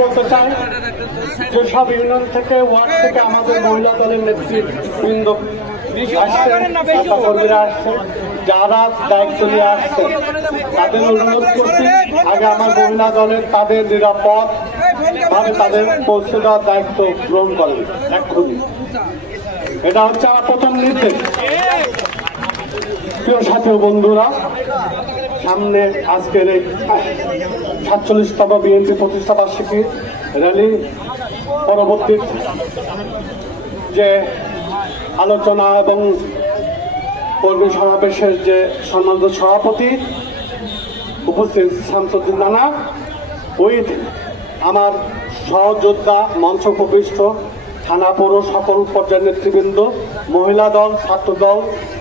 বলতে চাই, যেসব ইউনিয়ন থেকে ওয়ার্ড থেকে আমাদের মহিলা দলের নেতৃবৃন্দ কর্মীরা আসছেন, যারা দায়িত্ব নিয়ে আসছেন, তাদের অনুরোধ করছি আগে আমার মহিলা দলের তাদের নিরাপদ ভাবে তাদের পৌঁছে দেওয়ার দায়িত্ব গ্রহণ করেন এক্ষুনি। এটা হচ্ছে আমার প্রথম নির্দেশ। প্রিয় সাথী ও বন্ধুরা, সামনে আজকের এই ৪৭তম বিএনপি প্রতিষ্ঠা বার্ষিকী র্যালি পরবর্তী যে আলোচনা এবং কর্মী সমাবেশের যে সম্মানিত সভাপতি উপস্থিত শামসুদ্দিন নানা, ওই আমার সহযোদ্ধা মঞ্চ উপবিষ্ট থানা পৌর সকল পর্যায়ের নেতৃবৃন্দ, মহিলা দল, ছাত্র দল,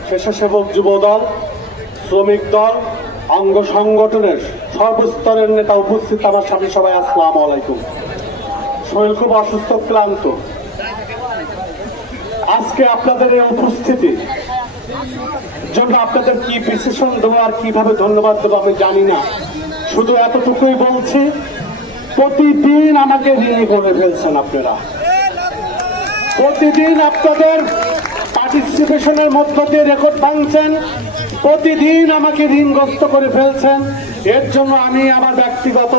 স্বেচ্ছাসেবক যুব দল, শ্রমিক দল, অঙ্গ সংগঠনের সর্বস্তরের নেতা উপস্থিত আমার সাথে সবাই আসসালামু আলাইকুম। শরীর খুব অসুস্থ, ক্লান্ত। আজকে আপনাদের এই উপস্থিতি জন্য আপনাদের কি বিশেষণ দেবো আর কিভাবে ধন্যবাদ দেবো আমি জানি না, শুধু এতটুকুই বলছি, প্রতিদিন আমাকে ঋণী করে ফেলছেন আপনারা। প্রতিদিন আপনাদের পার্টিসিপেশনের মধ্য দিয়ে রেকর্ড ভাঙছেন, প্রতিদিন আমাকে ঋণগ্রস্ত করে ফেলছেন। এর জন্য আমি আমার ব্যক্তিগত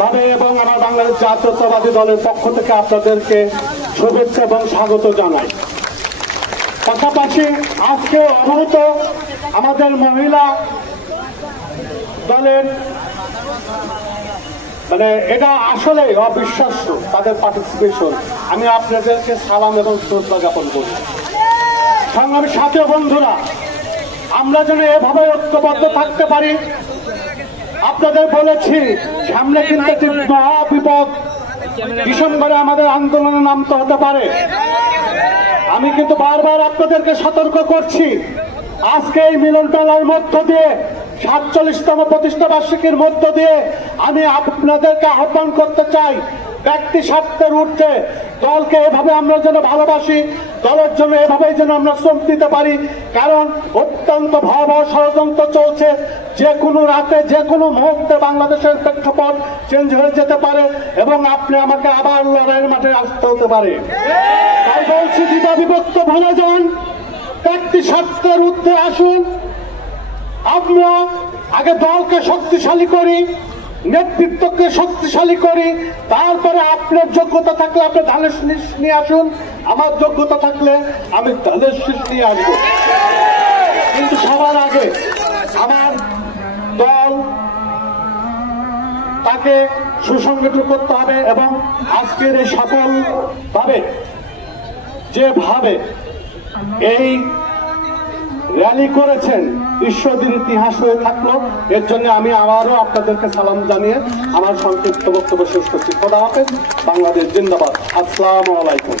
ভাবে এবং আমার বাংলাদেশ জাতীয়তাবাদী দলের পক্ষ থেকে আপনাদেরকে শুভেচ্ছা এবং স্বাগত জানাই। পাশাপাশি আজকে অবহিত আমাদের মহিলা দলের এটা আসলে অবিশ্বাস্য তাদের পার্টিসিপেশন। আমি আপনাদেরকে সালাম এবং শ্রদ্ধা জ্ঞাপন করি। সংগ্রামী সাথী বন্ধুরা, আমরা যেন এভাবে ঐক্যবদ্ধ থাকতে পারি। আপনাদের বলেছি সামনে কিন্তু মহা বিপদ, ডিসেম্বরে আমাদের আন্দোলনে নামতে হতে পারে। আমি কিন্তু বারবার আপনাদেরকে সতর্ক করছি। আজকে এই মিলন মেলার মধ্য দিয়ে ৪৭তম প্রতিষ্ঠা বার্ষিকীর মধ্য দিয়ে আমি আপনাদেরকে আহ্বান করতে চাই, ব্যক্তি স্বার্থের ঊর্ধ্বে দলকে এভাবে আমরা যেন ভালোবাসি, দলের জন্য এভাবেই যেন আমরা শ্রম দিতে পারি। কারণ অত্যন্ত ভয়াবহ ষড়যন্ত্র চলছে, যে কোনো রাতে যে কোনো মুহূর্তে বাংলাদেশের প্রেক্ষাপট চেঞ্জ হয়ে যেতে পারে এবং আপনি আমাকে আবার লড়াইয়ের মাঠে আসতে হতে পারে। তাই বলছি, দ্বিধা বিভক্ত ভুলে যান, ব্যক্তি স্বার্থের ঊর্ধ্বে আসুন। আমরা আগে দলকে শক্তিশালী করি, নেতৃত্বকে শক্তিশালী করি, তারপরে আপনার যোগ্যতা থাকলে আপনি ধানের শীষ নিয়ে আসুন, আমার যোগ্যতা থাকলে আমি ধানের শীষ নিয়ে আসবো। কিন্তু সবার আগে আমার দল তাকে সুসংগঠিত করতে হবে এবং আজকের এই সকল ভাবে যেভাবে এই র্যালি করেছেন বিশ্বদিন ইতিহাস হয়ে থাকলো। এর জন্য আমি আবারও আপনাদেরকে সালাম জানিয়ে আমার সংক্ষিপ্ত বক্তব্য শেষ করছি। খোদা হাফেজ। বাংলাদেশ জিন্দাবাদ। আসসালামু আলাইকুম।